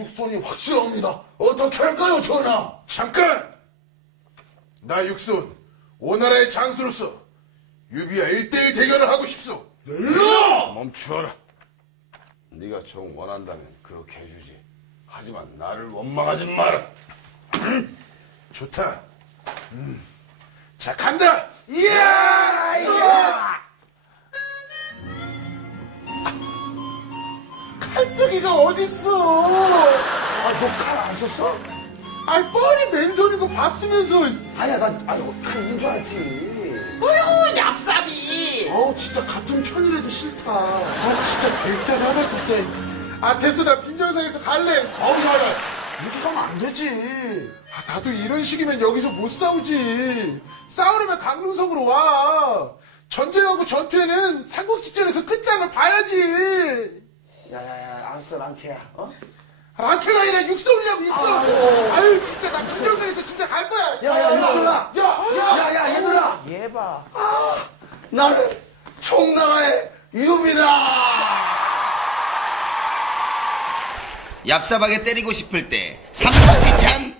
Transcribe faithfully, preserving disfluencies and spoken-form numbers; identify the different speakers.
Speaker 1: 육손이 확실합니다. 어떻게 할까요, 전하?
Speaker 2: 잠깐! 나 육손, 오나라의 장수로서 유비와 일대일 대결을 하고 싶소.
Speaker 1: 일러!
Speaker 2: 멈추어라. 네가 정 원한다면 그렇게 해주지. 하지만 나를 원망하지 마라. 음, 좋다. 음. 자, 간다! 이야! 이야!
Speaker 1: 칼쓰기가 어딨어? 아, 너 칼 안 썼어? 아이, 뻔히 맨손인 거 봤으면서. 아야, 난, 아유, 칼 있는 줄 알지.
Speaker 3: 어휴, 얍삽이.
Speaker 1: 어우, 진짜 같은 편이라도 싫다. 아, 진짜 굉장하다, 진짜. 아, 됐어. 나 빈정상에서 갈래. 어우, 야, 야. 이렇게 가면 안 되지. 아, 나도 이런 식이면 여기서 못 싸우지. 싸우려면 강릉성으로 와. 전쟁하고 전투에는 삼국지전에서 끝장을 봐야지.
Speaker 3: 야야야, 알았어, 랑케야. 어?
Speaker 1: 랑캐가 아니라 육성이라고, 육성. 아유, 아유, 진짜 나 빈정상에서 진짜 갈 거야.
Speaker 3: 야야, 육성아.
Speaker 1: 야, 야,
Speaker 3: 야야, 얘들아. 얘 봐.
Speaker 1: 나는 총나라의 유비다.
Speaker 4: 얍삽하게 때리고 싶을 때 삼국지찬